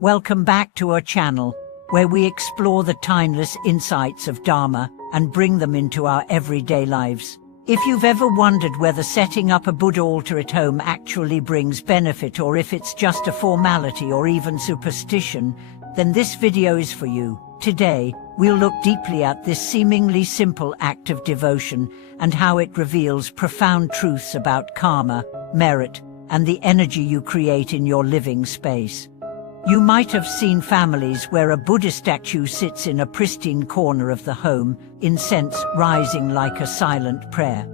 Welcome back to our channel, where we explore the timeless insights of Dharma and bring them into our everyday lives. If you've ever wondered whether setting up a Buddha altar at home actually brings benefit or if it's just a formality or even superstition, then this video is for you. Today, we'll look deeply at this seemingly simple act of devotion and how it reveals profound truths about karma, merit, and the energy you create in your living space. You might have seen families where a Buddha statue sits in a pristine corner of the home, incense rising like a silent prayer.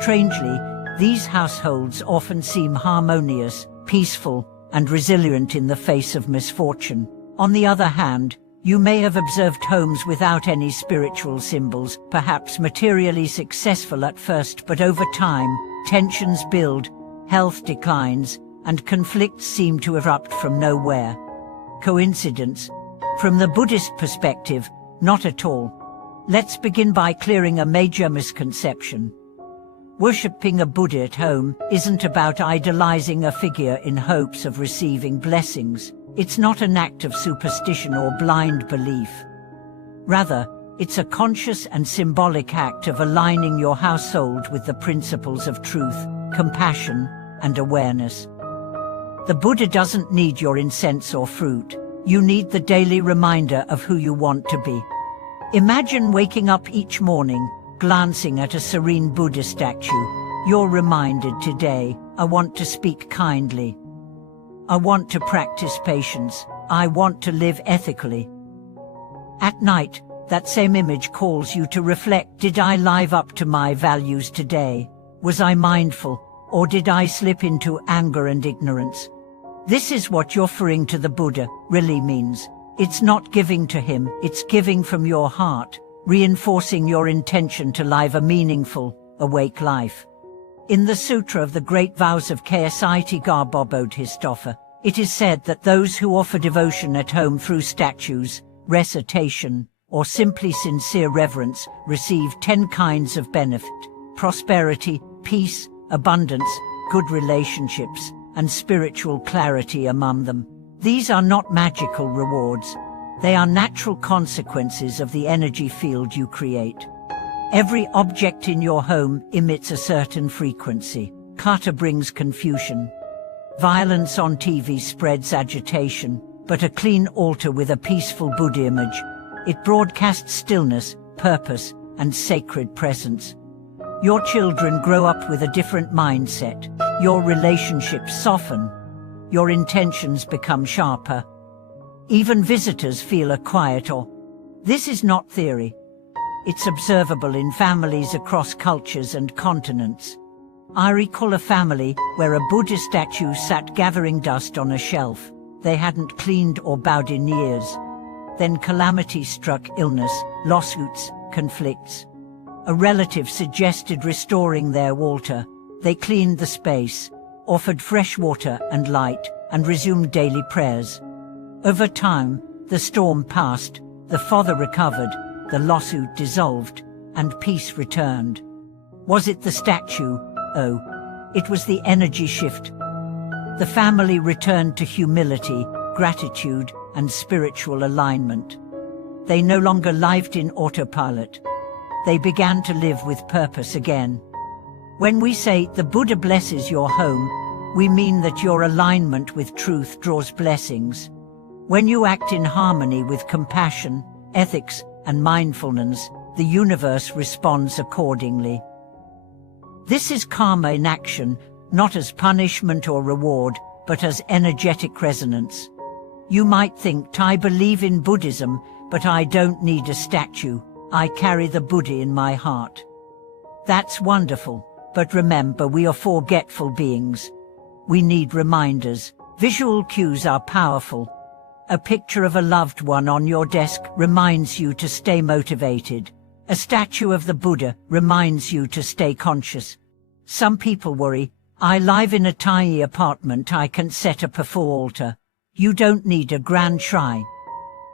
Strangely, these households often seem harmonious, peaceful, and resilient in the face of misfortune. On the other hand, you may have observed homes without any spiritual symbols, perhaps materially successful at first, but over time, tensions build, health declines, and conflicts seem to erupt from nowhere. Coincidence? From the Buddhist perspective, not at all. Let's begin by clearing a major misconception. Worshipping a Buddha at home isn't about idolizing a figure in hopes of receiving blessings. It's not an act of superstition or blind belief. Rather, it's a conscious and symbolic act of aligning your household with the principles of truth, compassion, and awareness. The Buddha doesn't need your incense or fruit. You need the daily reminder of who you want to be. Imagine waking up each morning, glancing at a serene Buddha statue. You're reminded today, I want to speak kindly. I want to practice patience. I want to live ethically. At night, that same image calls you to reflect. Did I live up to my values today? Was I mindful, or did I slip into anger and ignorance? This is what offering to the Buddha really means. It's not giving to him, it's giving from your heart, reinforcing your intention to live a meaningful, awake life. In the Sutra of the Great Vows of Ksiti Bodhisattva, it is said that those who offer devotion at home through statues, recitation, or simply sincere reverence receive 10 kinds of benefit: prosperity, peace, abundance, good relationships, and spiritual clarity among them. These are not magical rewards. They are natural consequences of the energy field you create. Every object in your home emits a certain frequency. Clutter brings confusion. Violence on TV spreads agitation, but a clean altar with a peaceful Buddha image, it broadcasts stillness, purpose, and sacred presence. Your children grow up with a different mindset. Your relationships soften. Your intentions become sharper. Even visitors feel a quiet awe. This is not theory. It's observable in families across cultures and continents. I recall a family where a Buddha statue sat gathering dust on a shelf. They hadn't cleaned or bowed in years. Then calamity struck: illness, lawsuits, conflicts. A relative suggested restoring their altar. They cleaned the space, offered fresh water and light, and resumed daily prayers. Over time, the storm passed, the father recovered, the lawsuit dissolved, and peace returned. Was it the statue? Oh, it was the energy shift. The family returned to humility, gratitude, and spiritual alignment. They no longer lived in autopilot. They began to live with purpose again. When we say the Buddha blesses your home, we mean that your alignment with truth draws blessings. When you act in harmony with compassion, ethics, and mindfulness, the universe responds accordingly. This is karma in action, not as punishment or reward, but as energetic resonance. You might think, I believe in Buddhism, but I don't need a statue. I carry the Buddha in my heart. That's wonderful, but remember, we are forgetful beings. We need reminders. Visual cues are powerful. A picture of a loved one on your desk reminds you to stay motivated. A statue of the Buddha reminds you to stay conscious. Some people worry, I live in a tiny apartment, I can set up a full altar. You don't need a grand shrine.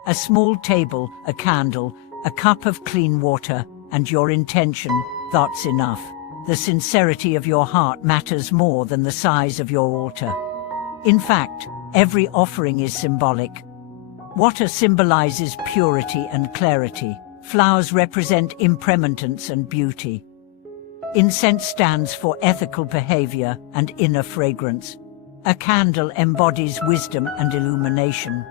A small table, a candle, a cup of clean water, and your intention, that's enough. The sincerity of your heart matters more than the size of your altar. In fact, every offering is symbolic. Water symbolizes purity and clarity. Flowers represent impermanence and beauty. Incense stands for ethical behavior and inner fragrance. A candle embodies wisdom and illumination.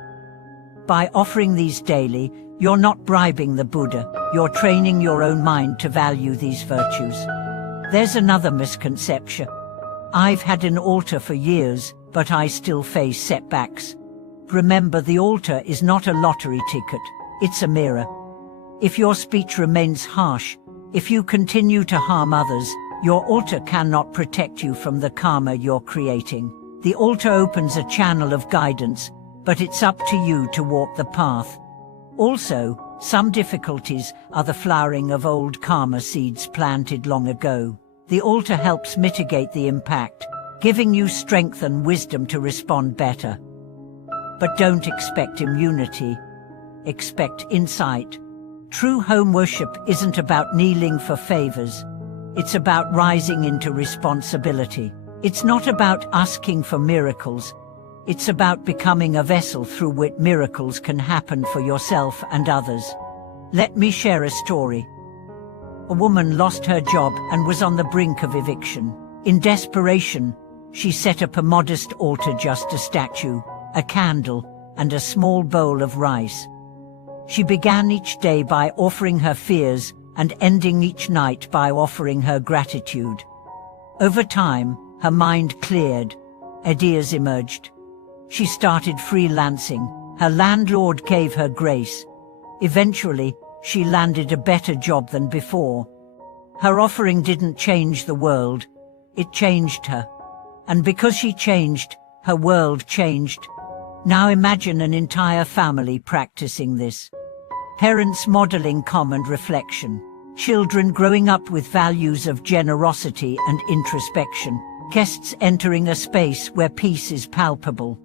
By offering these daily, you're not bribing the Buddha, you're training your own mind to value these virtues. There's another misconception. I've had an altar for years, but I still face setbacks. Remember, the altar is not a lottery ticket, it's a mirror. If your speech remains harsh, if you continue to harm others, your altar cannot protect you from the karma you're creating. The altar opens a channel of guidance, but it's up to you to walk the path. Also, some difficulties are the flowering of old karma seeds planted long ago. The altar helps mitigate the impact, giving you strength and wisdom to respond better. But don't expect immunity. Expect insight. True home worship isn't about kneeling for favors. It's about rising into responsibility. It's not about asking for miracles. It's about becoming a vessel through which miracles can happen for yourself and others. Let me share a story. A woman lost her job and was on the brink of eviction. In desperation, she set up a modest altar, just a statue, a candle, and a small bowl of rice. She began each day by offering her fears and ending each night by offering her gratitude. Over time, her mind cleared, ideas emerged. She started freelancing. Her landlord gave her grace. Eventually, she landed a better job than before. Her offering didn't change the world, it changed her. And because she changed, her world changed. Now imagine an entire family practicing this. Parents modeling calm and reflection. Children growing up with values of generosity and introspection. Guests entering a space where peace is palpable.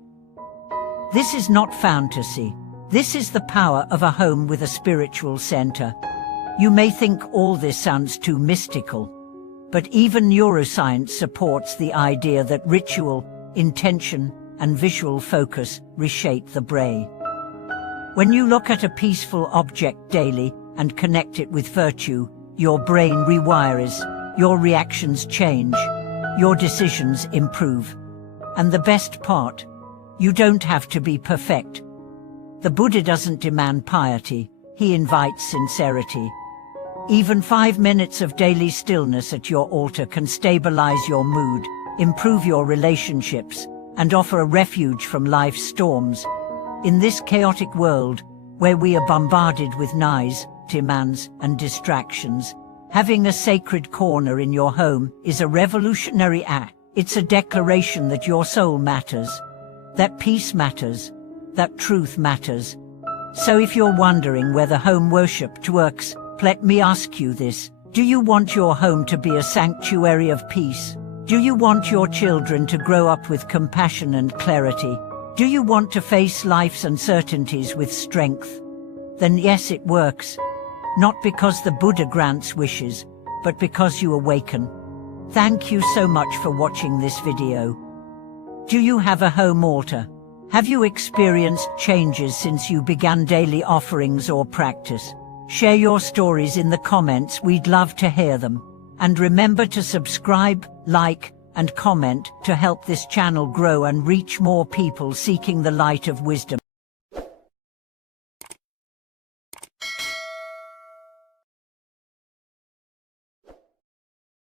This is not fantasy. This is the power of a home with a spiritual center. You may think all this sounds too mystical, but even neuroscience supports the idea that ritual, intention, and visual focus reshape the brain. When you look at a peaceful object daily and connect it with virtue, your brain rewires, your reactions change, your decisions improve. And the best part, you don't have to be perfect. The Buddha doesn't demand piety, he invites sincerity. Even 5 minutes of daily stillness at your altar can stabilize your mood, improve your relationships, and offer a refuge from life's storms. In this chaotic world, where we are bombarded with noise, demands, and distractions, having a sacred corner in your home is a revolutionary act. It's a declaration that your soul matters, that peace matters, that truth matters. So if you're wondering whether home worship works, let me ask you this. Do you want your home to be a sanctuary of peace? Do you want your children to grow up with compassion and clarity? Do you want to face life's uncertainties with strength? Then yes, it works. Not because the Buddha grants wishes, but because you awaken. Thank you so much for watching this video. Do you have a home altar? Have you experienced changes since you began daily offerings or practice? Share your stories in the comments, we'd love to hear them. And remember to subscribe, like, and comment to help this channel grow and reach more people seeking the light of wisdom.